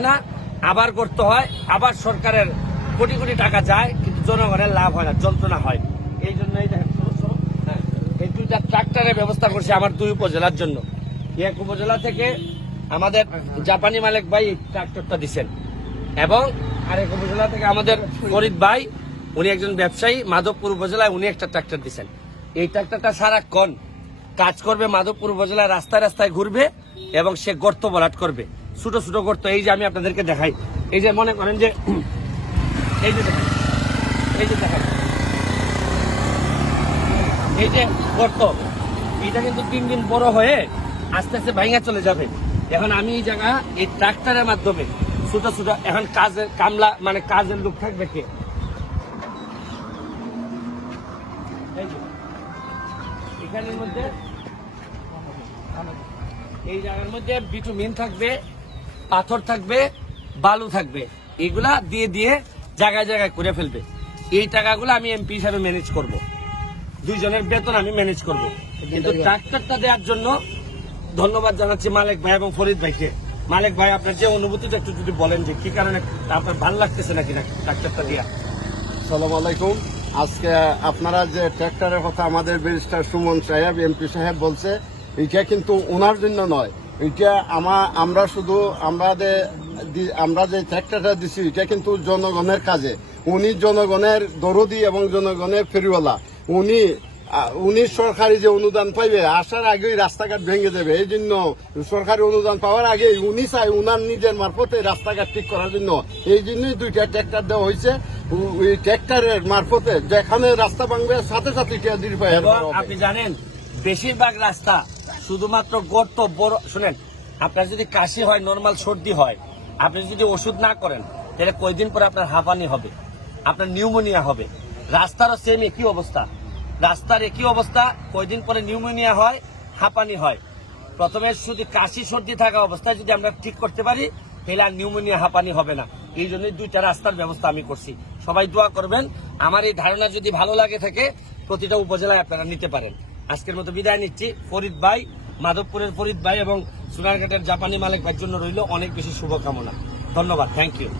না আবার করতে হয় আবার সরকারের কোটি কোটি টাকা যায় কিন্তু জনগণের লাভ হয় না যন্ত্রণা হয়। এই জন্য এই দেখেন হ্যাঁ, এই দুইটা ট্রাক্টরের ব্যবস্থা করছে আমার দুই উপজেলার জন্য। এক উপজেলা থেকে আমাদের জাপানি মালিক ভাই এই ট্রাক্টরটা দিচ্ছেন এবং আরেক উপজেলা থেকে আমাদের ফরিদ ভাই উনি একজন ব্যবসায়ী মাধবপুর উপজেলায় উনি একটা ট্রাক্টর দিচ্ছেন এই ট্রাক্টরটা সারাক্ষণ কাজ করবে মাধবপুর উপজেলায় রাস্তায় রাস্তায় ঘুরবে এবং সে গর্ত ভরাট করবে। ছোট ছোট গর্ত, এই যে আমি আপনাদেরকে দেখাই। এই যে মনে করেন যে, এই যে এই যে দেখেন। এই যে গর্ত, এটা কিন্তু তিন দিন বড় হয়ে আস্তে আস্তে ভাঙা চলে যাবে। এখন আমি এই জায়গা, এই ট্রাক্টরের মাধ্যমে ছোট ছোট, এখন কাজের কামলা মানে কাজের লোক থাকবে কে? এখানের মধ্যে, এই জায়গার মধ্যে বিটুমিন থাকবে। পাথর থাকবে বালু থাকবে। এগুলা দিয়ে দিয়ে জায়গায় জায়গায় করে ফেলবে। এই টাকাগুলো আমি এমপি হিসাবে ম্যানেজ করব। দুইজনের বেতন আমি ম্যানেজ করব। কিন্তু ট্রাক্টরটা দেওয়ার জন্য ধন্যবাদ জানাচ্ছি মালিক ভাই এবং ফরিদ ভাইকে। মালিক ভাই আপনার যে অনুভূতিটা একটু যদি বলেন যে কি কারণে আপনার ভালো লাগতেছে নাকি না ট্রাক্টরটা দিয়া? সালাম আলাইকুম। আজকে আপনারা যে ট্র্যাক্টরের কথা আমাদের ব্যারিস্টার সুমন সাহেব এমপি সাহেব বলছে এটা কিন্তু ওনার জন্য নয় এটা আমা আমরা শুধু আমাদের আমরা যে ট্র্যাক্টরটা দিছি এটা কিন্তু জনগণের কাজে। উনি জনগণের দরদি এবং জনগণের ফেরিওয়ালা। উনি উনি সরকারি যে অনুদান পাইবে আসার আগেই রাস্তাঘাট ভেঙে দেবে। এই জন্য সরকারি অনুদান পাওয়ার আগে উনি চাই উনার নিজের মারফতে রাস্তাঘাট ঠিক করার জন্য। এই জন্যই দুইটা ট্র্যাক্টর দেওয়া হয়েছে। ওই ট্র্যাক্টরের মারফতে যেখানে রাস্তা ভাঙবে সাথে সাথে আপনি জানেন বেশিরভাগ রাস্তা শুধুমাত্র গর্ত বড়, শুনেন, আপনার যদি কাশি হয় নর্মাল সর্দি হয়, আপনি যদি ওষুধ না করেন, তাহলে কয়দিন পরে আপনার হাঁপানি হবে, আপনার নিউমোনিয়া হবে। রাস্তারও সেম একই অবস্থা। রাস্তার একই অবস্থা, কয়দিন পরে নিউমোনিয়া হয়, হাঁপানি হয়। প্রথমে শুধু কাশি, সর্দি থাকা অবস্থায় যদি আমরা ঠিক করতে পারি, তাহলে আর নিউমোনিয়া, হাঁপানি হবে না। এই জন্যই দুইটা রাস্তার ব্যবস্থা আমি করছি। সবাই দোয়া করবেন। আমার এই ধারণা যদি ভালো লাগে থাকে, প্রতিটা উপজেলায় আপনারা নিতে পারেন। আজকের মতো বিদায় নিচ্ছি। ফরিদ ভাই, মাধবপুরের ফরিদ ভাই এবং সোনারঘাটের জাপানি মালিক ভাইয়ের জন্য রইল অনেক বেশি শুভকামনা। ধন্যবাদ থ্যাংক ইউ